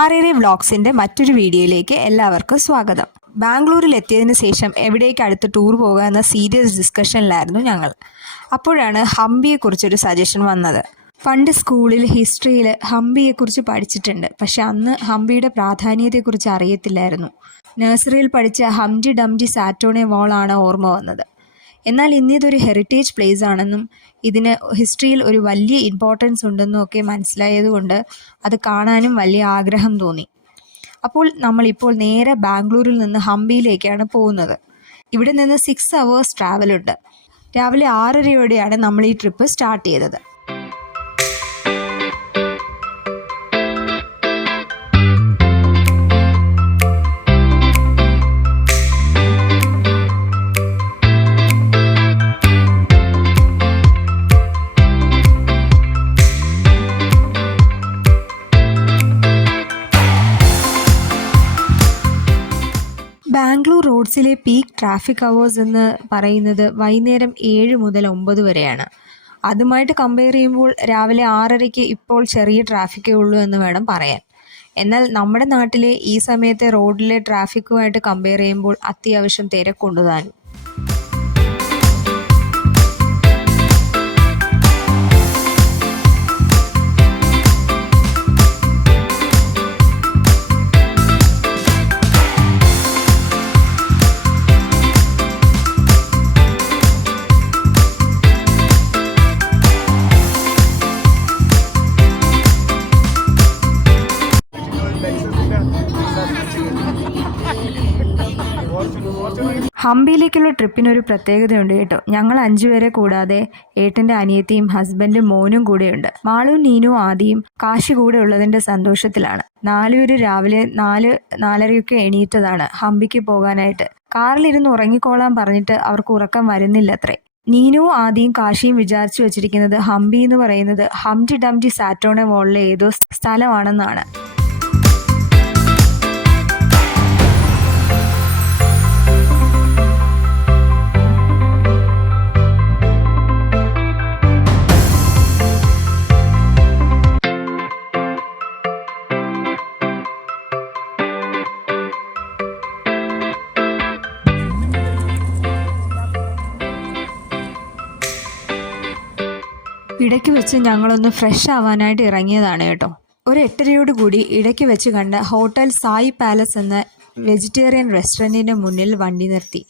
ആർആർഇ വ്ളോഗ്സിന്റെ മറ്റൊരു വീഡിയോയിലേക്ക് എല്ലാവർക്കും സ്വാഗതം. ബാംഗ്ലൂരിൽ എത്തിയതിനു ശേഷം എവിടേക്ക് അടുത്ത് ടൂർ പോകുക എന്ന സീരിയസ് ഡിസ്കഷനിലായിരുന്നു ഞങ്ങൾ. അപ്പോഴാണ് ഹംപിയെക്കുറിച്ചൊരു സജഷൻ വന്നത്. പണ്ട് സ്കൂളിൽ ഹിസ്റ്ററിയിൽ ഹംപിയെക്കുറിച്ച് പഠിച്ചിട്ടുണ്ട്, പക്ഷെ അന്ന് ഹംപിയുടെ പ്രാധാന്യത്തെക്കുറിച്ച് അറിയത്തില്ലായിരുന്നു. നഴ്സറിയിൽ പഠിച്ച ഹംറ്റി ഡംറ്റി സാറ്റോണെ വാളാണ് ഓർമ്മ വന്നത്. എന്നാൽ ഇന്നിതൊരു ഹെറിറ്റേജ് പ്ലേസ് ആണെന്നും ഇതിന് ഹിസ്റ്ററിയിൽ ഒരു വലിയ ഇമ്പോർട്ടൻസ് ഉണ്ടെന്നും ഒക്കെ മനസ്സിലായതുകൊണ്ട് അത് കാണാനും വലിയ ആഗ്രഹം തോന്നി. അപ്പോൾ നമ്മളിപ്പോൾ നേരെ ബാംഗ്ലൂരിൽ നിന്ന് ഹംപിയിലേക്കാണ് പോകുന്നത്. ഇവിടെ നിന്ന് 6 hours ട്രാവലുണ്ട്. രാവിലെ 6:30യോടെയാണ് നമ്മൾ ഈ ട്രിപ്പ് സ്റ്റാർട്ട് ചെയ്തത്. ബാംഗ്ലൂർ റോഡ്സിലെ പീക്ക് ട്രാഫിക് അവേഴ്സ് എന്ന് പറയുന്നത് വൈകുന്നേരം 7 മുതൽ 9 വരെയാണ്. അതുമായിട്ട് കമ്പയർ ചെയ്യുമ്പോൾ രാവിലെ 6:30 ഇപ്പോൾ ചെറിയ ട്രാഫിക്കേ ഉള്ളൂ എന്ന് വേണം പറയാൻ. എന്നാൽ നമ്മുടെ നാട്ടിലെ ഈ സമയത്തെ റോഡിലെ ട്രാഫിക്കുമായിട്ട് കമ്പയർ ചെയ്യുമ്പോൾ അത്യാവശ്യം തിരക്കുണ്ട് താനും. ഹംപിയിലേക്കുള്ള ട്രിപ്പിനൊരു പ്രത്യേകതയുണ്ട് കേട്ടോ. ഞങ്ങൾ 5 പേരെ കൂടാതെ ഏട്ടൻ്റെ അനിയത്തിയും ഹസ്ബൻഡും മോനും കൂടെയുണ്ട്. മാളും നീനും ആദിയും കാശി കൂടെ ഉള്ളതിൻ്റെ സന്തോഷത്തിലാണ്. 4 പേര് രാവിലെ 4:30 എണീറ്റതാണ് ഹംപിക്ക് പോകാനായിട്ട്. കാറിലിരുന്ന് ഉറങ്ങിക്കോളാൻ പറഞ്ഞിട്ട് അവർക്ക് ഉറക്കം വരുന്നില്ലത്രേ. നീനുവും ആദിയും കാശിയും വിചാരിച്ചു വച്ചിരിക്കുന്നത് ഹംപി എന്ന് പറയുന്നത് ഹംറ്റി ഡംറ്റി സാറ്റോണെ വാളിലെ ഏതോ സ്ഥലമാണെന്നാണ്. ഇടയ്ക്ക് വെച്ച് ഞങ്ങളൊന്ന് ഫ്രഷ് ആവാനായിട്ട് ഇറങ്ങിയതാണ് കേട്ടോ. ഒരു 8:30 കൂടി ഇടയ്ക്ക് വെച്ച് കണ്ട ഹോട്ടൽ സായി പാലസ് എന്ന വെജിറ്റേറിയൻ റെസ്റ്റോറൻറ്റിൻ്റെ മുന്നിൽ വണ്ടി നിർത്തി.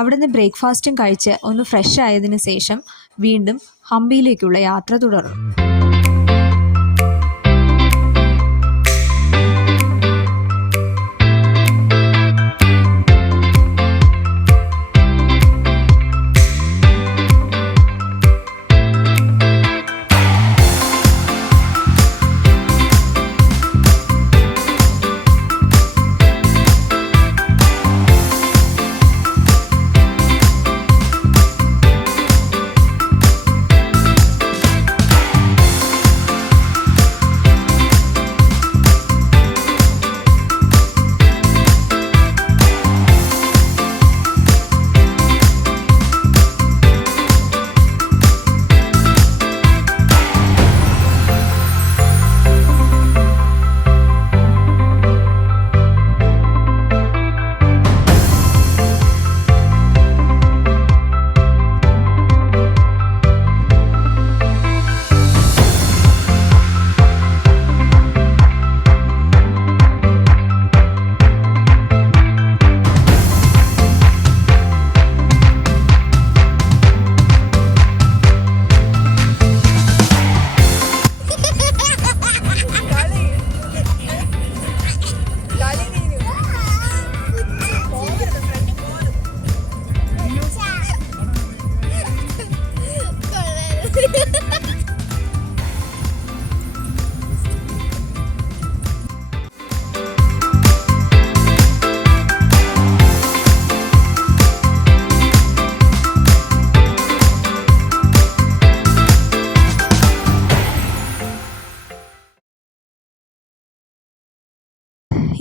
അവിടുന്ന് ബ്രേക്ക്ഫാസ്റ്റും കഴിച്ച് ഒന്ന് ഫ്രഷ് ആയതിനു ശേഷം വീണ്ടും ഹംപിയിലേക്കുള്ള യാത്ര തുടർന്നു.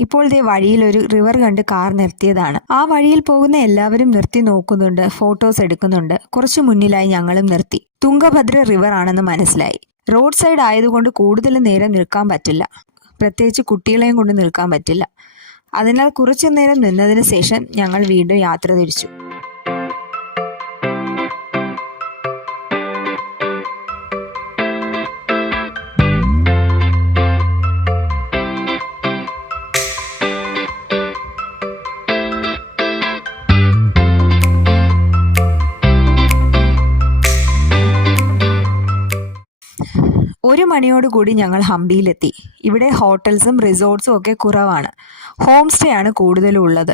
ഇപ്പോൾ ദേ വഴിയിൽ ഒരു റിവർ കണ്ട് കാർ നിർത്തിയതാണ്. ആ വഴിയിൽ പോകുന്ന എല്ലാവരും നിർത്തി നോക്കുന്നുണ്ട്, ഫോട്ടോസ് എടുക്കുന്നുണ്ട്. കുറച്ച് മുന്നിലായി ഞങ്ങളും നിർത്തി. തുംഗഭദ്ര റിവർ ആണെന്ന് മനസ്സിലായി. റോഡ് സൈഡ് ആയതുകൊണ്ട് കൂടുതൽ നേരം നിൽക്കാൻ പറ്റില്ല. പ്രത്യേകിച്ച് കുട്ടികളെയും കൊണ്ട് നിൽക്കാൻ പറ്റില്ല. അതിനാൽ കുറച്ചു നേരം നിന്നതിന് ശേഷം ഞങ്ങൾ വീണ്ടും യാത്ര തിരിച്ചു. ഒരു മണിയോടുകൂടി ഞങ്ങൾ ഹംപിയിലെത്തി. ഇവിടെ ഹോട്ടൽസും റിസോർട്ട്സും ഒക്കെ കുറവാണ്. ഹോം സ്റ്റേ ആണ് കൂടുതലും ഉള്ളത്.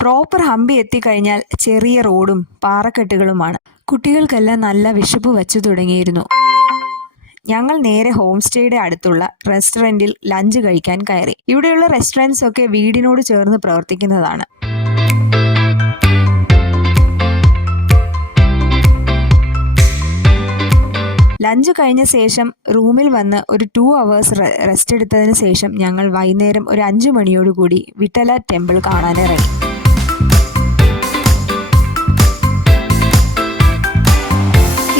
പ്രോപ്പർ ഹംപി എത്തിക്കഴിഞ്ഞാൽ ചെറിയ റോഡും പാറക്കെട്ടുകളുമാണ്. കുട്ടികൾക്കെല്ലാം നല്ല വിശപ്പ് വച്ചു തുടങ്ങിയിരുന്നു. ഞങ്ങൾ നേരെ ഹോം സ്റ്റേയുടെ അടുത്തുള്ള റെസ്റ്റോറൻറ്റിൽ ലഞ്ച് കഴിക്കാൻ കയറി. ഇവിടെയുള്ള റെസ്റ്റോറൻറ്റ്സ് ഒക്കെ വീടിനോട് ചേർന്ന് പ്രവർത്തിക്കുന്നതാണ്. ലഞ്ച് കഴിഞ്ഞ ശേഷം റൂമിൽ വന്ന് ഒരു 2 hours റെസ്റ്റ് എടുത്തതിന് ശേഷം ഞങ്ങൾ വൈകുന്നേരം ഒരു 5 മണിയോടുകൂടി വിട്ടല ടെമ്പിൾ കാണാനിറങ്ങി.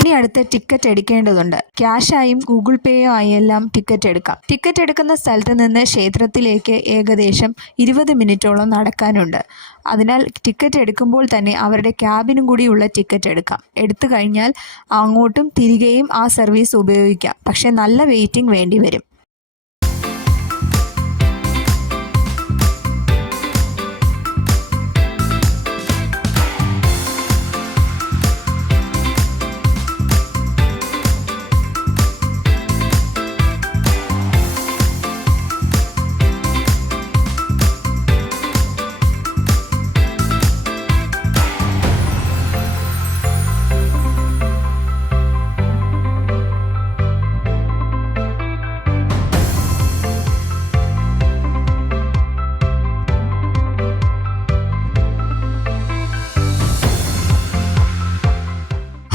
ഇനി അടുത്ത് ടിക്കറ്റ് എടുക്കേണ്ടതുണ്ട്. ക്യാഷായും ഗൂഗിൾ പേയോ ആയി എല്ലാം ടിക്കറ്റ് എടുക്കാം. ടിക്കറ്റ് എടുക്കുന്ന സ്ഥലത്ത് നിന്ന് ക്ഷേത്രത്തിലേക്ക് ഏകദേശം 20 മിനിറ്റോളം നടക്കാനുണ്ട്. അതിനാൽ ടിക്കറ്റ് എടുക്കുമ്പോൾ തന്നെ അവരുടെ ക്യാബിനും കൂടിയുള്ള ടിക്കറ്റ് എടുക്കാം. എടുത്തു കഴിഞ്ഞാൽ അങ്ങോട്ടും തിരികെയും ആ സർവീസ് ഉപയോഗിക്കാം. പക്ഷെ നല്ല വെയിറ്റിംഗ് വേണ്ടി വരും.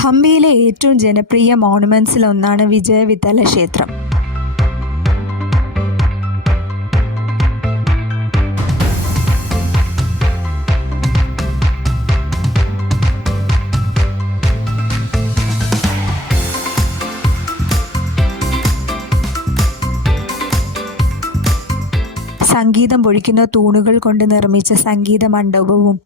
ഹംപിയിലെ ഏറ്റവും ജനപ്രിയ മോണുമെൻറ്റ്സിലൊന്നാണ് വിജയവിത്തല ക്ഷേത്രം. സംഗീതം പൊഴിക്കുന്ന തൂണുകൾ കൊണ്ട് നിർമ്മിച്ച സംഗീത മണ്ഡപവും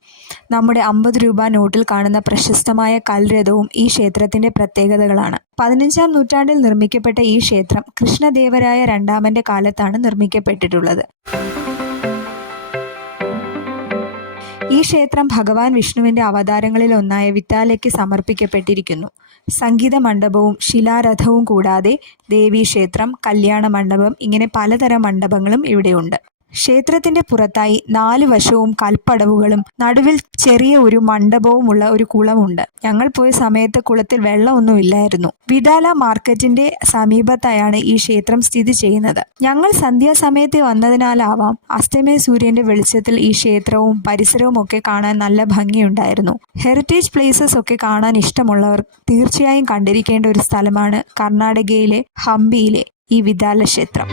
നമ്മുടെ 50 രൂപ നോട്ടിൽ കാണുന്ന പ്രശസ്തമായ കൽരഥവും ഈ ക്ഷേത്രത്തിൻ്റെ പ്രത്യേകതകളാണ്. 15-ാം നൂറ്റാണ്ടിൽ നിർമ്മിക്കപ്പെട്ട ഈ ക്ഷേത്രം കൃഷ്ണദേവരായ രണ്ടാമൻ്റെ കാലത്താണ് നിർമ്മിക്കപ്പെട്ടിട്ടുള്ളത്. ഈ ക്ഷേത്രം ഭഗവാൻ വിഷ്ണുവിൻ്റെ അവതാരങ്ങളിൽ ഒന്നായ വിത്താലയ്ക്ക് സമർപ്പിക്കപ്പെട്ടിരിക്കുന്നു. സംഗീത മണ്ഡപവും ശിലാരഥവും കൂടാതെ ദേവീക്ഷേത്രം, കല്യാണ മണ്ഡപം ഇങ്ങനെ പലതരം മണ്ഡപങ്ങളും ഇവിടെയുണ്ട്. ക്ഷേത്രത്തിന്റെ പുറത്തായി 4 വശവും കൽപ്പടവുകളും നടുവിൽ ചെറിയ ഒരു മണ്ഡപവുമുള്ള ഒരു കുളമുണ്ട്. ഞങ്ങൾ പോയ സമയത്ത് കുളത്തിൽ വെള്ളമൊന്നും ഇല്ലായിരുന്നു. വിദാല മാർക്കറ്റിന്റെ സമീപത്തായാണ് ഈ ക്ഷേത്രം സ്ഥിതി ചെയ്യുന്നത്. ഞങ്ങൾ സന്ധ്യാസമയത്ത് വന്നതിനാലാവാം അസ്തമയ സൂര്യന്റെ വെളിച്ചത്തിൽ ഈ ക്ഷേത്രവും പരിസരവും ഒക്കെ കാണാൻ നല്ല ഭംഗിയുണ്ടായിരുന്നു. ഹെറിറ്റേജ് പ്ലേസസ് ഒക്കെ കാണാൻ ഇഷ്ടമുള്ളവർ തീർച്ചയായും കണ്ടിരിക്കേണ്ട ഒരു സ്ഥലമാണ് കർണാടകയിലെ ഹംപിയിലെ ഈ വിദാല ക്ഷേത്രം.